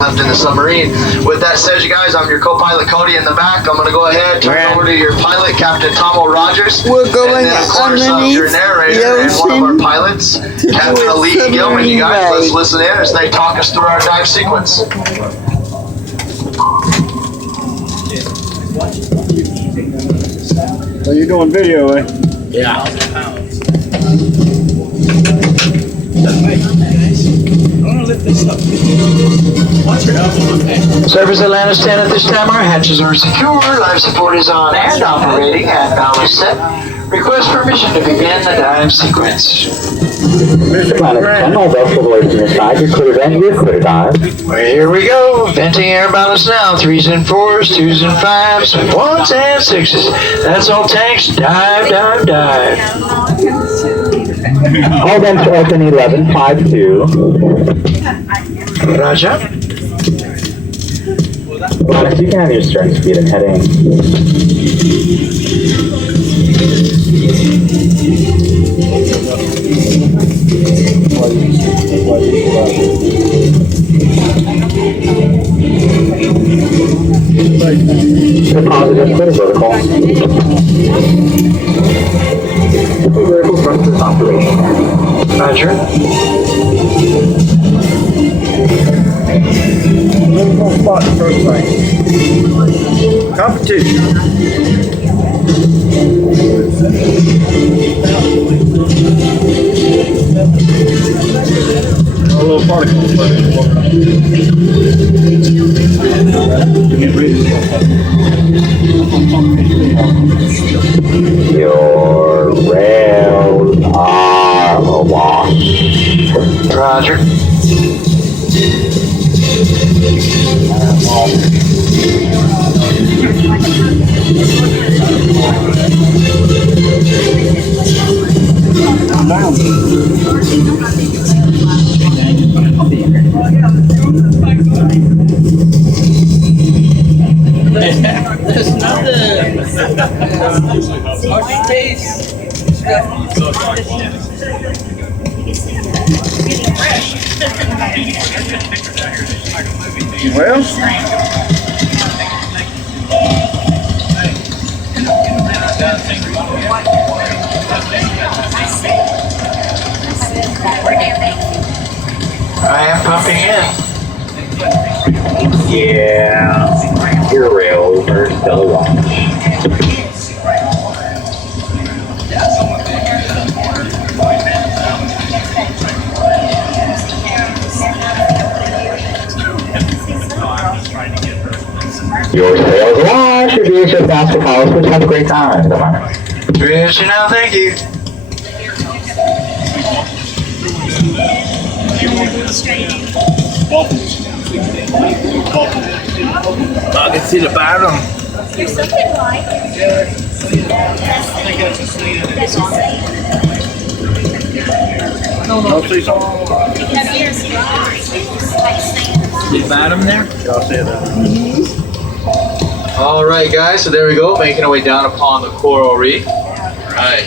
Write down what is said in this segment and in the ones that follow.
left in the submarine. With that said, you guys, I'm your co-pilot Cody in the back. I'm going to go ahead, turn it over to your pilot, Captain Tomo Rogers. We're going and then, of course, your narrator and one of our pilots, Captain Ali Gilman. You guys, let's listen in as they talk us through our dive sequence. So you're doing video, eh? Yeah. Service Atlantis 10 at this time. Our hatches are secure. Life support is on and operating, and power is set. Request permission to begin the dive sequence. Atlantis 10, all vessel voice to the side. You're clear then, you're clear dive. Well, here we go. Venting air balance now. 3s and 4s, 2s and 5s, 1s and 6s. That's all tanks. Dive, dive, dive. All vents open 1152. Roger. Atlantis, you can have your stern speed and heading. Positive, clear vertical. Vertical front is operational. Roger. Little spot the first thing. Competition. A little particle. Your rails are awash. Roger. There's nothing. Space. Well, I am pumping in. Yeah, your rails are still awash. Your sails awash. Your VHF master pilots, which have a great time. Yes, now, thank you. I can see the bottom. There's something like I'll see something. The bottom there? Y'all see that? All right, guys, so there we go, making our way down upon the coral reef. All right.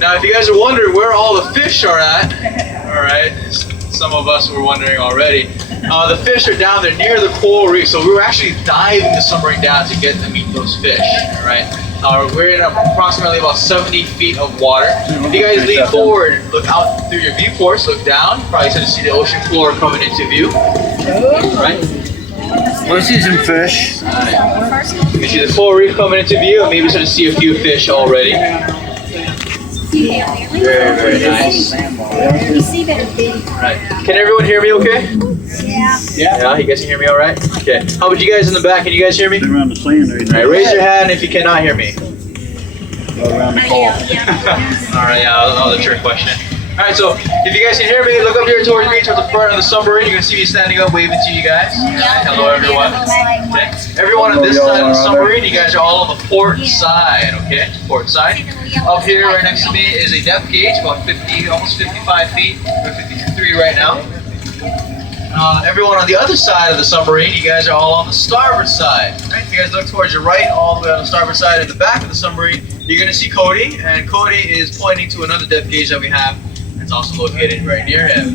Now, if you guys are wondering where all the fish are at, all right, some of us were wondering already, the fish are down there near the coral reef, so we were actually diving the submarine down to get to meet those fish, all right? We're in approximately about 70 feet of water. If you guys lean forward, look out through your viewports, look down, probably start to see the ocean floor coming into view, all right? We'll see some fish. You can see the coral reef coming into view, and maybe start to see a few fish already. Very, very nice. We see that big. Right. Can everyone hear me okay? Yeah. Yeah, you guys can hear me all right? Okay. How about you guys in the back? Can you guys hear me? Around the sand right All right, raise your hand if you cannot hear me. around the call. All right, yeah, that was a trick question. All right, so if you guys can hear me, look up here towards me, towards the front of the submarine. You can see me standing up, waving to you guys. Hello, everyone. Okay. Everyone on this side of the submarine, you guys are all on the port side, okay? Port side. Up here, right next to me, is a depth gauge, about 50, almost 55 feet. We're 53 right now. Everyone on the other side of the submarine, you guys are all on the starboard side. Right? If you guys look towards your right, all the way on the starboard side, at the back of the submarine, you're going to see Cody, and Cody is pointing to another depth gauge that we have. It's also located right near him.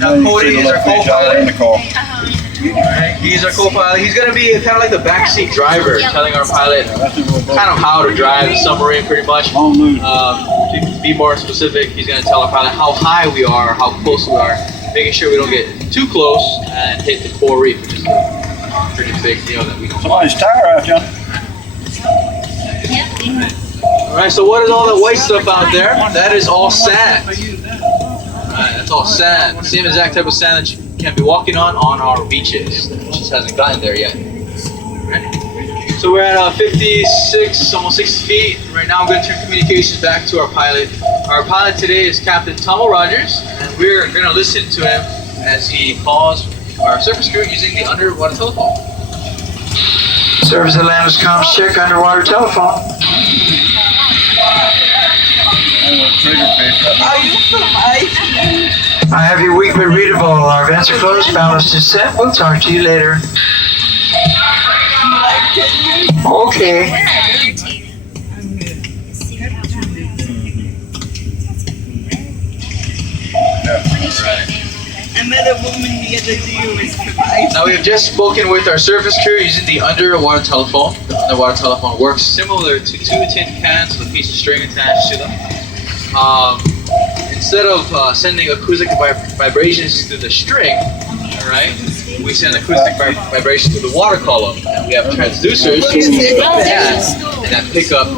Now, Cody is our co-pilot. He's our co-pilot. He's gonna be kind of like the backseat driver, telling our pilot kind of how to drive the submarine, pretty much. To be more specific, he's gonna tell our pilot how high we are, how close we are, making sure we don't get too close and hit the coral reef, which is a pretty big deal that we don't want. Somebody's tire out, John. All right, so what is all that white stuff out there? That is all sand. All right, that's all sand. Same exact type of sand that you can be walking on our beaches. It just hasn't gotten there yet. Right. So we're at 56, almost 60 feet. Right now I'm going to turn communications back to our pilot. Our pilot today is Captain Tomo Rogers, and we're going to listen to him as he calls our surface crew using the underwater telephone. Service Atlantis comms check underwater telephone. I have your weak but readable. Our vents are closed. Ballast is set. We'll talk to you later. Okay. I met a woman the other day who was providing. Now we have just spoken with our surface crew using the underwater telephone. The underwater telephone works similar to two tin cans with a piece of string attached to them. Instead of sending acoustic vibrations through the string, alright, we send acoustic vibrations through the water column. And we have transducers that pick up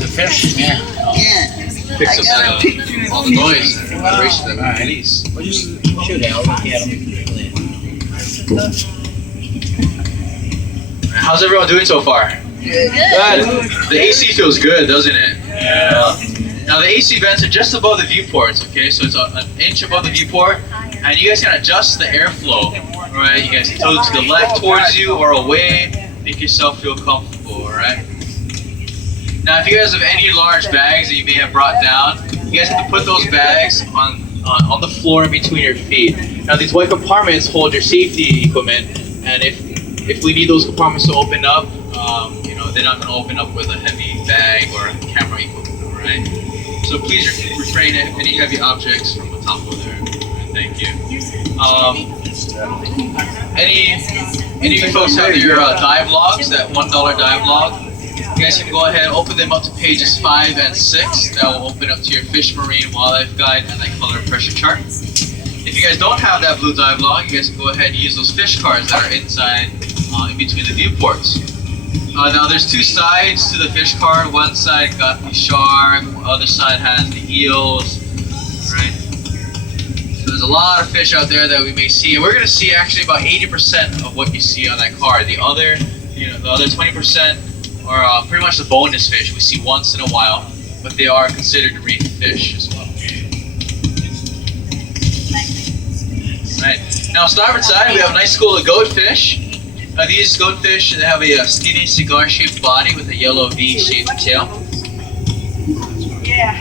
the fish. Picks up all the noise and vibrations that we release. How's everyone doing so far? Good. The AC feels good, doesn't it? Yeah. Now the AC vents are just above the viewports, okay? So it's an inch above the viewport, and you guys can adjust the airflow, right? You guys can tilt it to the left towards you or away, make yourself feel comfortable, alright? Now if you guys have any large bags that you may have brought down, you guys have to put those bags on the floor in between your feet. Now these white compartments hold your safety equipment, and if we need those compartments to open up, they're not going to open up with a heavy bag or camera equipment, alright? So please refrain any heavy objects from the top of there. Right, thank you. Any of you folks have your dive logs, that $1 dive log? You guys can go ahead and open them up to pages 5 and 6. That will open up to your fish, marine, wildlife guide, and that color pressure chart. If you guys don't have that blue dive log, you guys can go ahead and use those fish cards that are inside, in between the viewports. Now there's two sides to the fish card. One side got the shark, the other side has the eels, right? So there's a lot of fish out there that we may see, and we're gonna see actually about 80% of what you see on that card. The other 20% are pretty much the bonus fish we see once in a while, but they are considered reef fish as well. Right. Now starboard side, we have a nice school of goatfish. These goatfish, they have a skinny cigar-shaped body with a yellow V-shaped tail.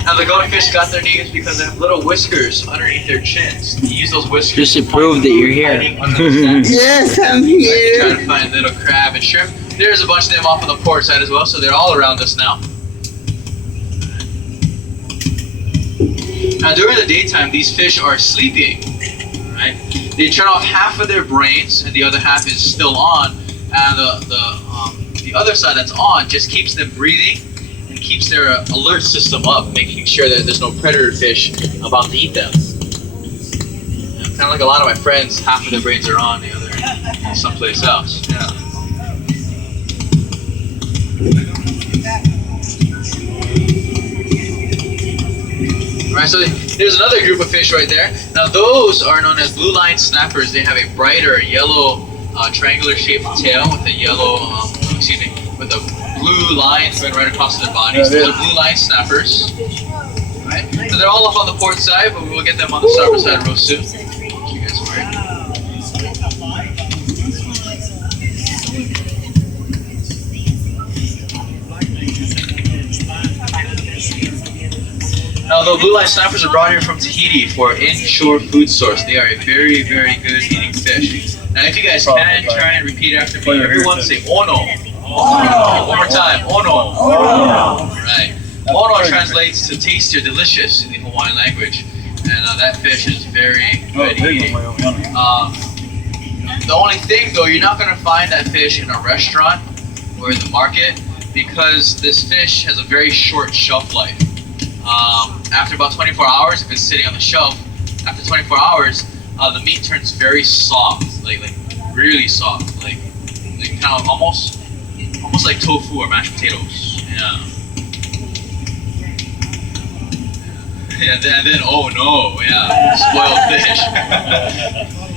Now the goatfish got their names because they have little whiskers underneath their chins. You use those whiskers Just to prove that you're here. Yes, I'm here. Trying to find little crab and shrimp. There's a bunch of them off on the port side as well, so they're all around us now. Now during the daytime, these fish are sleeping. Right? They turn off half of their brains, and the other half is still on. And the other side that's on just keeps them breathing and keeps their alert system up, making sure that there's no predator fish about to eat them. Kind of like a lot of my friends, half of their brains are on, the other someplace else. Yeah. Alright, so there's another group of fish right there. Now those are known as blue line snappers. They have a brighter yellow triangular shaped tail with a yellow, with a blue line going right across their bodies. Those are blue line snappers. Right? So they're all up on the port side, but we'll get them on the starboard side real soon. You guys worry. Now the blue line snappers are brought here from Tahiti for inshore food source. They are a very, very good eating fish. Now if you guys can, try and repeat after me. Everyone say ono. Ono. One more time. Ono. Ono. Right. Ono translates to tasty or delicious in the Hawaiian language. And that fish is very good eating. The only thing though, you're not gonna find that fish in a restaurant or in the market because this fish has a very short shelf life. After about 24 hours, if it's sitting on the shelf, after 24 hours, the meat turns very soft, like really soft, like kind of almost like tofu or mashed potatoes. Yeah. Yeah, and then oh no, yeah, spoiled fish.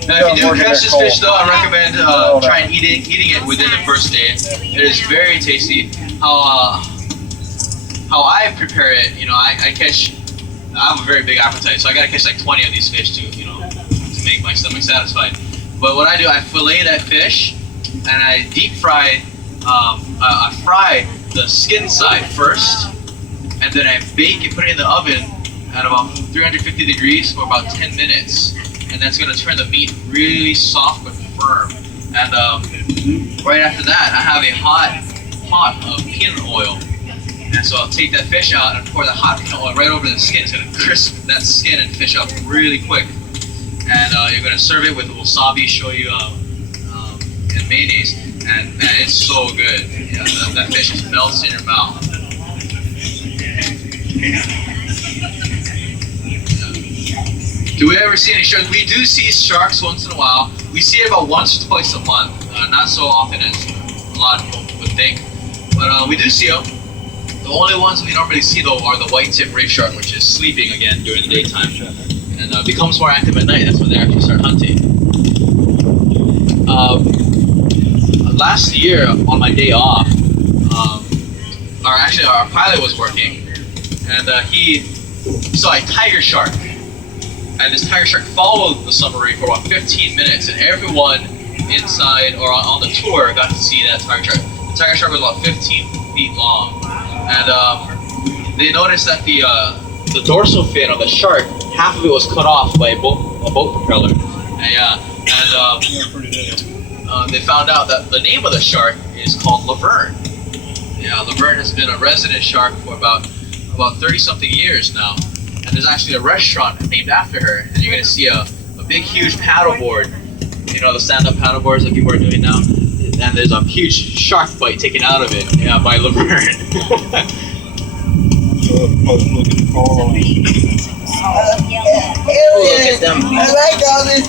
Now, if you do catch this fish though, I recommend trying eating it within the first day. It is very tasty. How I prepare it, you know, I have a very big appetite, so I gotta catch like 20 of these fish to make my stomach satisfied. But what I do, I fillet that fish and I deep fry. I fry the skin side first, and then I bake it, put it in the oven at about 350 degrees for about 10 minutes, and that's gonna turn the meat really soft but firm. And right after that, I have a hot pot of peanut oil, and so I'll take that fish out and pour the hot peanut oil right over the skin. It's gonna crisp that skin and fish up really quick. And you're gonna serve it with wasabi, shoyu, and mayonnaise, and man, it's so good. Yeah, that fish just melts in your mouth. Do we ever see any sharks? We do see sharks once in a while. We see it about once or twice a month. Not so often as a lot of people would think. But we do see them. The only ones we normally see though are the white-tip reef shark, which is sleeping again during the daytime. And becomes more active at night. That's when they actually start hunting. Last year, on my day off, our pilot was working, and he saw a tiger shark. And this tiger shark followed the submarine for about 15 minutes, and everyone inside or on the tour got to see that tiger shark. The tiger shark was about 15 feet long, and they noticed that the dorsal fin of the shark, half of it was cut off by a boat propeller. And they found out that the name of the shark is called Laverne. Yeah, Laverne has been a resident shark for about 30-something years now. And there's actually a restaurant named after her. And you're gonna see a big, huge paddleboard. You know, the stand-up paddleboards that people are doing now. And there's a huge shark bite taken out of it, yeah, by Laverne. Look at them. I like all this.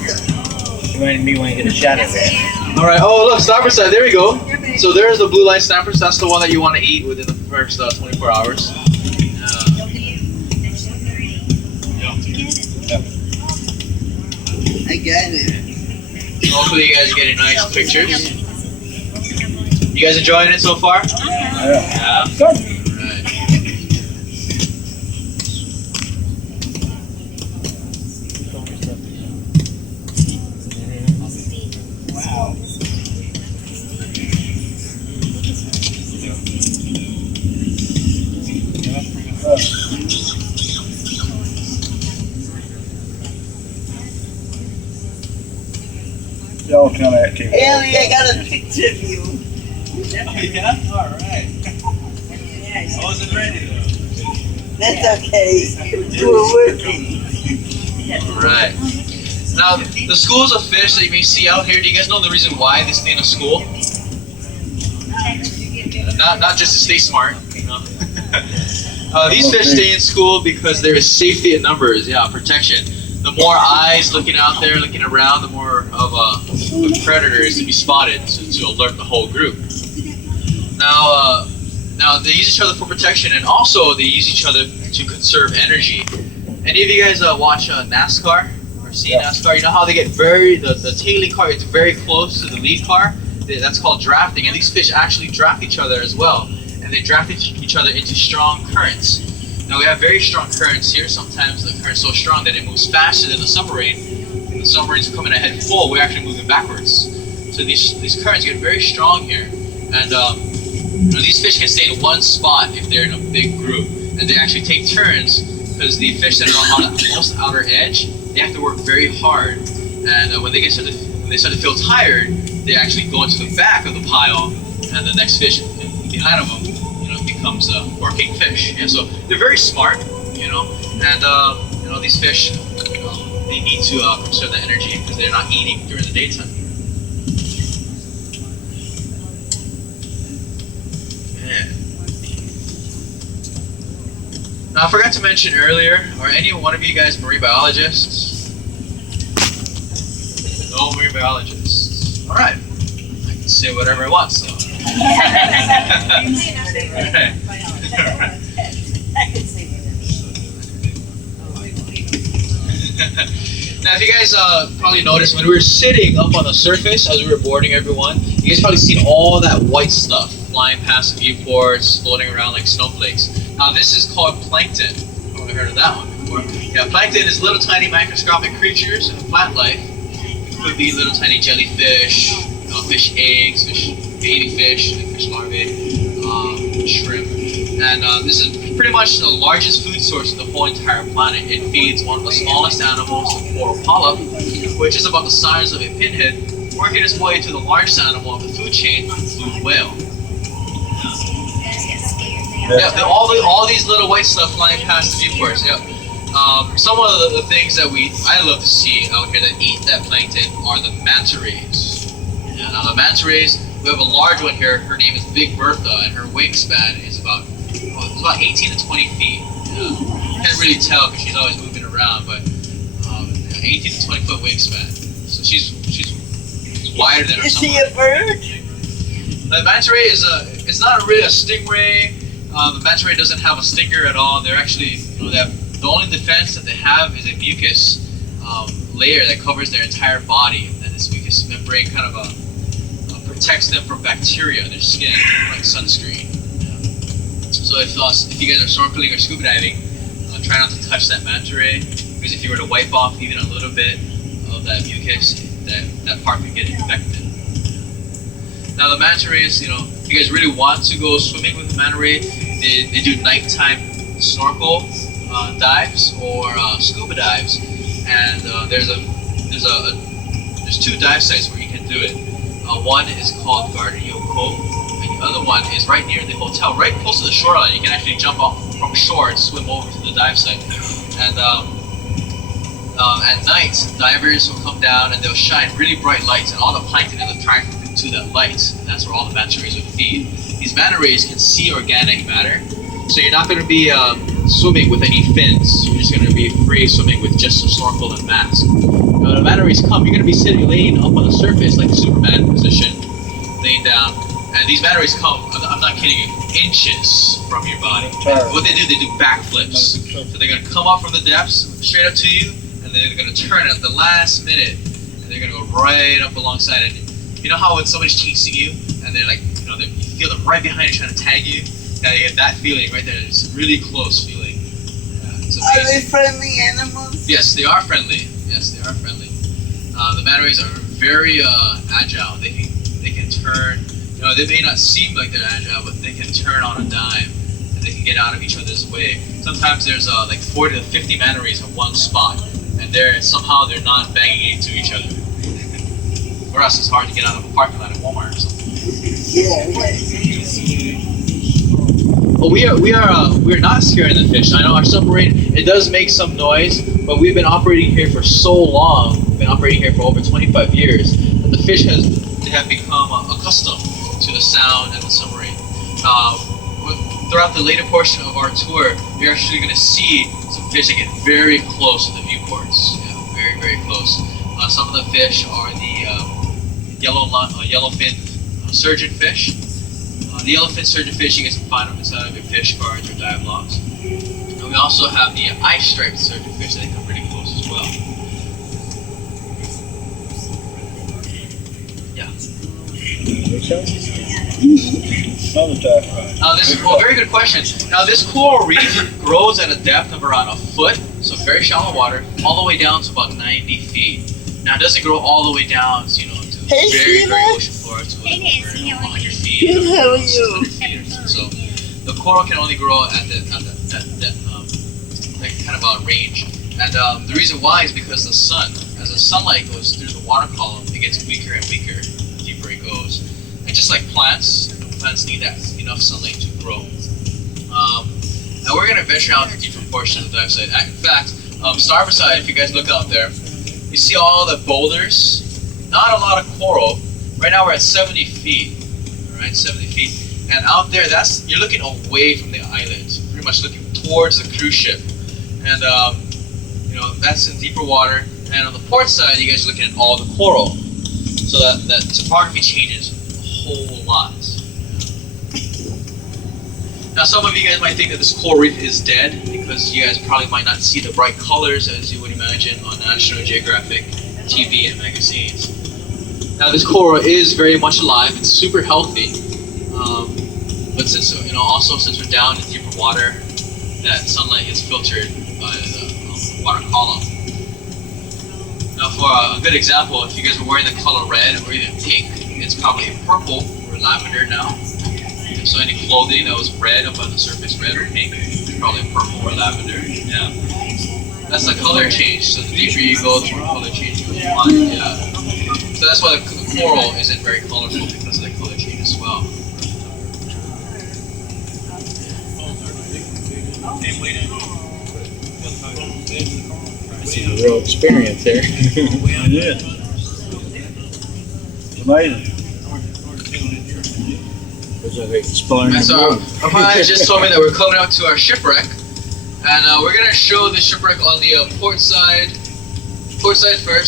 You want me want to get a shot at that? All right. Oh, look, snapper side. There we go. So there's the blue line snappers. That's the one that you want to eat within the first 24 hours. I got it. Hopefully you guys are getting nice pictures. You guys enjoying it so far? Yeah. Good. Right. Wow. Y'all kind of active. Ellie, I got a picture of you. Yeah? Alright. I wasn't ready though. That's okay. You were working. Right. Now, the schools of fish that you may see out here, do you guys know the reason why they stay in a school? Not just to stay smart, you know. These fish stay in school because there is safety in numbers, yeah, protection. The more eyes looking out there, looking around, the more of a predator is to be spotted to alert the whole group. Now they use each other for protection, and also they use each other to conserve energy. Any of you guys watch NASCAR or see NASCAR? You know how they get the tailing car gets very close to the lead car? That's called drafting, and these fish actually draft each other as well. And they draft each other into strong currents. Now we have very strong currents here. Sometimes the current's so strong that it moves faster than the submarine. When the submarine's coming ahead full, we're actually moving backwards. So these currents get very strong here. And these fish can stay in one spot if they're in a big group. And they actually take turns, because the fish that are on the most outer edge, they have to work very hard. And when they start to feel tired, they actually go into the back of the pile, and the next fish behind them, becomes a working fish. Yeah, so they're very smart, and these fish, they need to conserve the energy because they're not eating during the daytime. Now, I forgot to mention earlier, are any one of you guys marine biologists? No marine biologists. All right. I can say whatever I want, so. Now, if you guys probably noticed, when we were sitting up on the surface as we were boarding everyone, you guys probably seen all that white stuff flying past the viewports, floating around like snowflakes. Now, this is called plankton. I've probably heard of that one before. Yeah, plankton is little tiny microscopic creatures in plant life. It could be little tiny jellyfish, fish eggs, baby fish, fish larvae, shrimp. And this is pretty much the largest food source of the whole entire planet. It feeds one of the smallest animals, the coral polyp, which is about the size of a pinhead, working its way to the largest animal of the food chain, the blue whale. Yeah, all these little white stuff flying past the viewports. Yeah. Some of the things that I love to see out here that eat that plankton are the manta rays. Yeah, now the manta rays, we have a large one here. Her name is Big Bertha, and her wingspan is about 18 to 20 feet. Can't really tell because she's always moving around, but 18 to 20 foot wingspan. So she's wider than her. Is she a bird? The manta ray it's not really a stingray. The manta ray doesn't have a stinger at all. They're actually, the only defense that they have is a mucus layer that covers their entire body, and this mucus membrane kind of protects them from bacteria in their skin, like sunscreen. So if you guys are snorkeling or scuba diving, try not to touch that manta ray, because if you were to wipe off even a little bit of that mucus, that part could get infected. Now the manta rays, if you guys really want to go swimming with the manta ray, they do nighttime snorkel dives or scuba dives, and there's two dive sites where you can do it. One is called Garden Cove, and the other one is right near the hotel, right close to the shoreline. You can actually jump off from shore and swim over to the dive site. And at night, divers will come down and they'll shine really bright lights, and all the plankton is attracted to that light. And that's where all the manta rays would feed. These manta rays can see organic matter, so you're not going to be swimming with any fins. You're just going to be free swimming with just a snorkel and mask. Now, the manta rays come, you're going to be laying up on the surface like Superman position, laying down. And these manta rays come, I'm not kidding you, inches from your body. What they do backflips. So they're going to come up from the depths, straight up to you, and they're going to turn at the last minute, and they're going to go right up alongside. And you know how when somebody's chasing you, and they're like, you feel them right behind you trying to tag you? Yeah, you get that feeling right there. It's a really close feeling. It's amazing. Are they friendly animals? Yes, they are friendly. Yes, they are friendly. The manta rays are very agile. They can turn. They may not seem like they're agile, but they can turn on a dime, and they can get out of each other's way. Sometimes there's like 40 to 50 manta rays in one spot, and somehow they're not banging into each other. For us, it's hard to get out of a parking lot at Walmart or something. Well, we're not scaring the fish. I know our submarine, it does make some noise, but we've been operating here for so long. We've been operating here for over 25 years that the fish have become accustomed to the sound and the submarine. Throughout the later portion of our tour, we're actually going to see some fish that get very close to the viewports. Yeah, very, very close. Some of the fish are the yellowfin surgeonfish. The yellowfin surgeonfish, you guys can find them inside of your fish cards or dive logs. And we also have the ice-striped surgeonfish that come pretty close as well. Yeah. Very good question. Now this coral reef grows at a depth of around a foot, so very shallow water, all the way down to about 90 feet. Now it doesn't grow all the way down, to the very, very ocean floor to 100 feet. Good, how are you? 100 feet or so. The coral can only grow at that kind of range. And the reason why is because the sun, as the sunlight goes through the water column, it gets weaker and weaker the deeper it goes. And just like plants need enough sunlight to grow. Now we're going to venture out to a deeper portion of the dive site. In fact, starboard side, if you guys look out there, you see all the boulders. Not a lot of coral. Right now we're at 70 feet. All right, 70 feet. And out there, you're looking away from the island. It's pretty much looking towards the cruise ship, and you know, that's in deeper water. And on the port side, you guys are looking at all the coral, so that topography changes a whole lot. Now, some of you guys might think that this coral reef is dead because you guys probably might not see the bright colors as you would imagine on National Geographic TV and magazines. Now, this coral is very much alive. It's super healthy, but since since we're down in deeper water, that sunlight gets filtered by the water column. Now, for a good example, if you guys were wearing the color red or even pink, it's probably purple or lavender now. So any clothing that was red up on the surface, red or pink, probably purple or lavender. Yeah, that's the color change. So the deeper you go, the more color change you will find. Yeah. So that's why the coral isn't very colorful, because of the color change as well. I see the real experience there. Yeah. Amazing. It's like exploring And the so moon. our pilot just told me that we're coming up to our shipwreck, and we're gonna show the shipwreck on the port side first,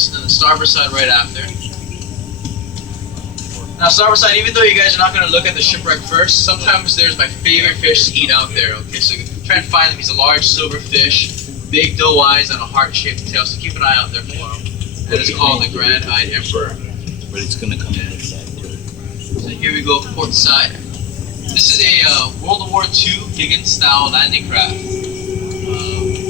and then the starboard side right after. Now, starboard side, even though you guys are not gonna look at the shipwreck first, sometimes there's my favorite fish to eat out there. Okay, so try and find them. He's a large silver fish, big doe eyes and a heart-shaped tail. So keep an eye out there for him. And it's called the Grand-Eyed Emperor. But it's gonna come in this side too. So here we go, port side. This is a World War II Higgins-style landing craft.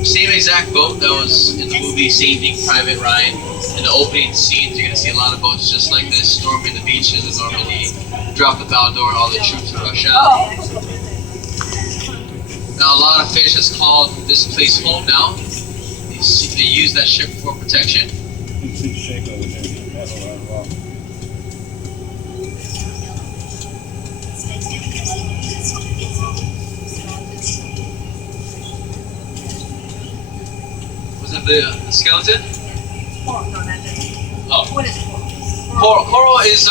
Same exact boat that was in the movie Saving Private Ryan. In the opening scenes, you're going to see a lot of boats just like this storming the beaches and normally drop the bow door and all the troops rush out. Now, a lot of fish has called this place home now. They use that ship for protection. You can see the shape of it there. That's a lot of rock. Was it the skeleton? Coral, no, not that. Oh. What is coral? Coral is a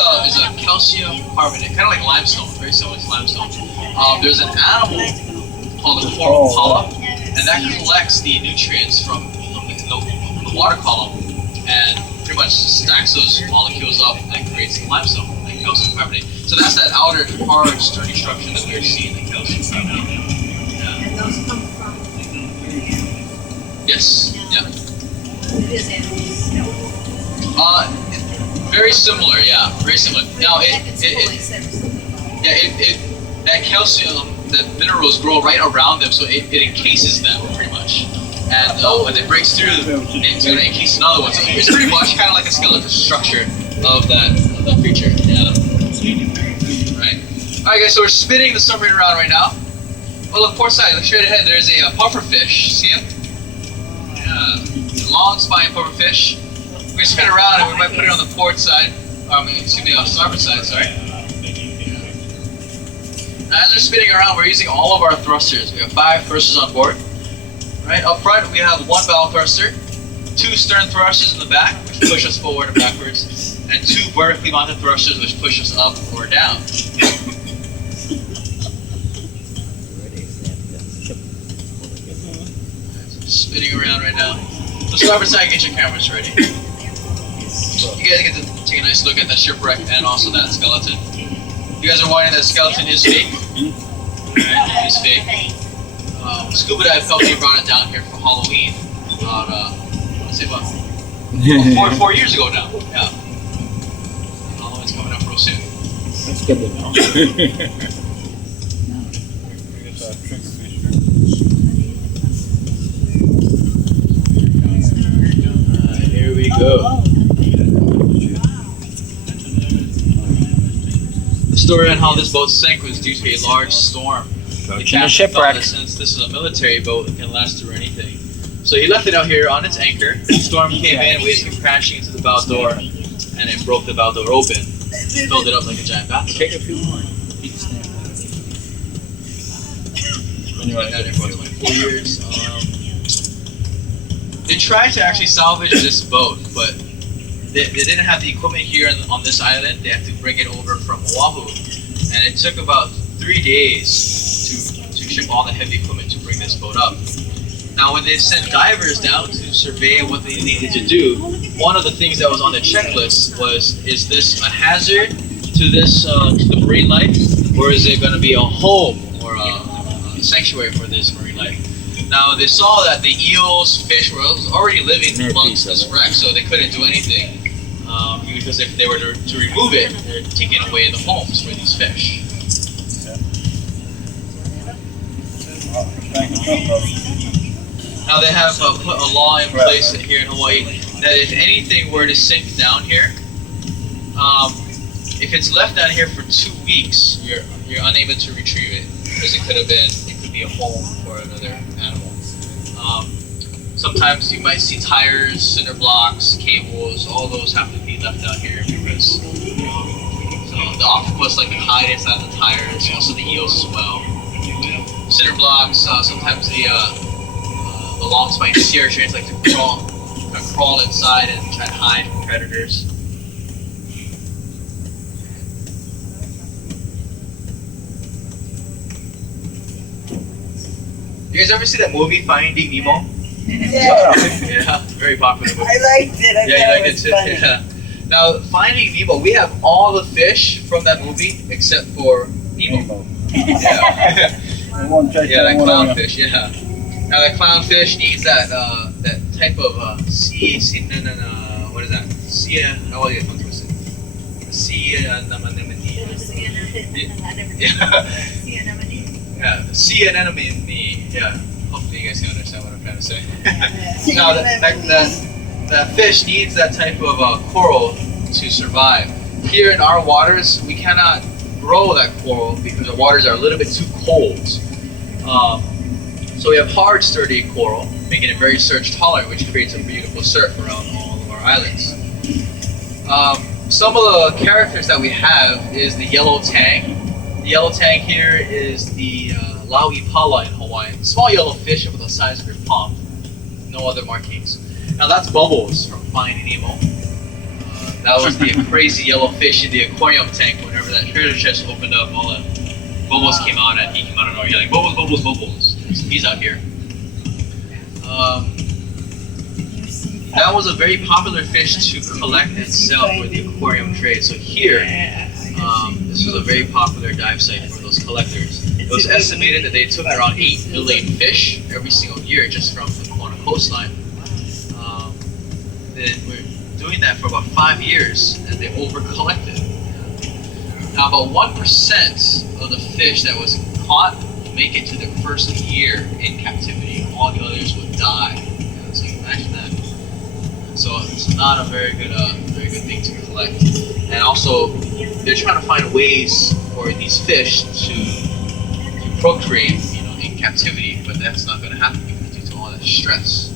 calcium carbonate, kind of like limestone, very similar to limestone. There's an animal called the coral polyp, and that collects the nutrients from the water column and pretty much stacks those molecules up and creates limestone, like calcium carbonate. So that's that outer hard, sturdy structure that we're seeing, the calcium carbonate. Yeah. And those come from, Yes. Yeah. it is animals. Very similar. Yeah. Very similar. Now that calcium, the minerals grow right around them, so it encases them pretty much. And when it breaks through, it's going to encase another one. So it's pretty much kind of like a skeletal structure of the creature. Yeah. Right. All right, guys. So we're spinning the submarine around right now. Oh, look, port side. Look straight ahead. There's a pufferfish. See him? Yeah. It's a long spine pufferfish. We're gonna spin it around and we might put it on the port side. Excuse me, on the starboard side. Sorry. Now, as we're spinning around, we're using all of our thrusters. We have 5 thrusters on board. Right up front, we have 1 bow thruster, 2 stern thrusters in the back, which push us forward and backwards, and 2 vertically mounted thrusters, which push us up or down. Spinning around right now. So starboard side, get your cameras ready. You guys get to take a nice look at that shipwreck and also that skeleton. You guys are wondering that skeleton is fake. Right, it is fake. Scuba Dive Company brought it down here for Halloween about, let's say about 4 years ago now. Yeah. Halloween's coming up real soon. That's good to know. It's a trick fish. Here we go. The story on how this boat sank was due to a large storm. The captain thought that since this is a military boat, it can last through anything. So he left it out here on its anchor. The storm came in, waves came crashing into the bow door, and it broke the bow door open. Filled it up like a giant bathtub. Take a few more. Been like that for 24 years. They tried to actually salvage this boat, but they didn't have the equipment here on this island. They had to bring it over from Oahu, and it took about 3 days to ship all the heavy equipment to bring this boat up. Now, when they sent divers down to survey what they needed to do, one of the things that was on the checklist was, is this a hazard to this to the marine life, or is it going to be a home or a sanctuary for this marine life? Now, they saw that the eels, fish were already living amongst this wreck, so they couldn't do anything. Because if they were to remove it, they're taking away the homes for these fish. Now they have put a law in place here in Hawaii that if anything were to sink down here, if it's left down here for 2 weeks, you're unable to retrieve it because it could be a home for another animal. Sometimes you might see tires, cinder blocks, cables, all those have to be left out here because so the octopus like to hide inside the tires, also the eels as well. Cinder blocks, sometimes the long spine sea urchins like to crawl inside and try to hide from predators. You guys ever see that movie Finding Nemo? Yeah. Yeah, very popular movie. I liked it. Yeah, you like it too? Yeah. Now, Finding Nemo, we have all the fish from that movie except for Nemo. Yeah, yeah, that clownfish. Yeah. Now, that clownfish needs that type of what is that? Sea yeah, sea anemone. Yeah. Hopefully you guys can understand what I'm trying to say. Now, that fish needs that type of coral to survive. Here in our waters, we cannot grow that coral because the waters are a little bit too cold. So we have hard, sturdy coral, making it very surge tolerant, which creates a beautiful surf around all of our islands. Some of the characters that we have is the yellow tang. The yellow tang here is the lauipala in Hawaii. Small yellow fish about the size of your palm. No other markings. Now that's Bubbles from Finding Nemo. That was the crazy yellow fish in the aquarium tank. Whenever that treasure chest opened up, all the bubbles came out and he came out of nowhere. You're like, bubbles, bubbles, bubbles. So he's out here. That was a very popular fish to collect and sell for the aquarium trade. So here, this was a very popular dive site for those collectors. It was estimated that they took around 8 million fish every single year just from the Kona coastline. They were doing that for about 5 years and they over-collected. Now about 1% of the fish that was caught would make it to their first year in captivity. All the others would die. So you imagine that. So it's not a very good thing to collect. And also, they're trying to find ways for these fish to procreate, in captivity, but that's not going to happen due to all that stress.